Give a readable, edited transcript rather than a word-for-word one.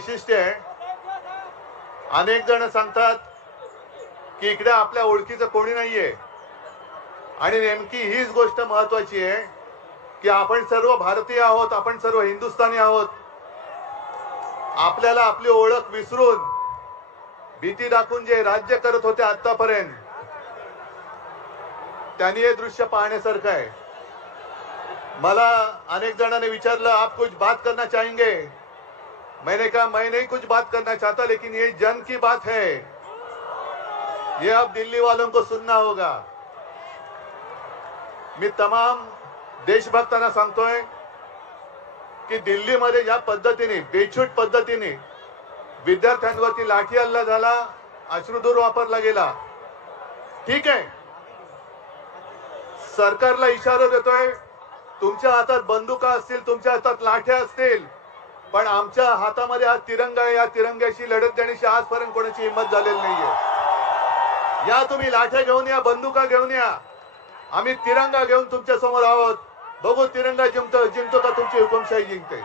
वैशिष्ट्य आहे. अनेक जण सांगतात की इकडे आपल्या ओळखीचं कोणी नाहीये आणि नेमकी हीच गोष्ट महत्वाची आहे की आपण सर्व भारतीय आहोत, आपण सर्व हिंदुस्थानी आहोत. आपल्याला आपली ओळख विसरून भीती दाखवून जे राज्य करत होते आतापर्यंत, त्यांनी हे दृश्य पाहण्यासारखं आहे. मला अनेक जणांनी विचारलं, आप कुछ बात करना चाहेंगे? मैंने कहा मैं नहीं कुछ बात करना चाहता, लेकिन ये जन की बात है, ये अब दिल्ली वालों को सुनना होगा. मी तमाम देशभक्तांना सांगतोय की दिल्लीमध्ये ज्या पद्धतीने बेछूट पद्धतीने विद्यार्थ्यांवरती लाठी हल्ला झाला, अश्रुधूर वापरला गेला, ठीक आहे, सरकारला इशारा देतोय, तुमच्या हातात बंदुका असतील, तुमच्या हातात लाठ्या असतील, पण आमच्या हातामध्ये हा तिरंगा आहे. या तिरंग्याशी लढत देण्याची आजपर्यंत कोणाची हिंमत झालेली नाहीये. या तुम्ही लाठ्या घेऊन या, बंदुका घेऊन या, आम्ही तिरंगा घेऊन तुमच्या समोर आहोत. बघू तिरंगा जिंकतो का तुमची हुकुमशाही जिंकते.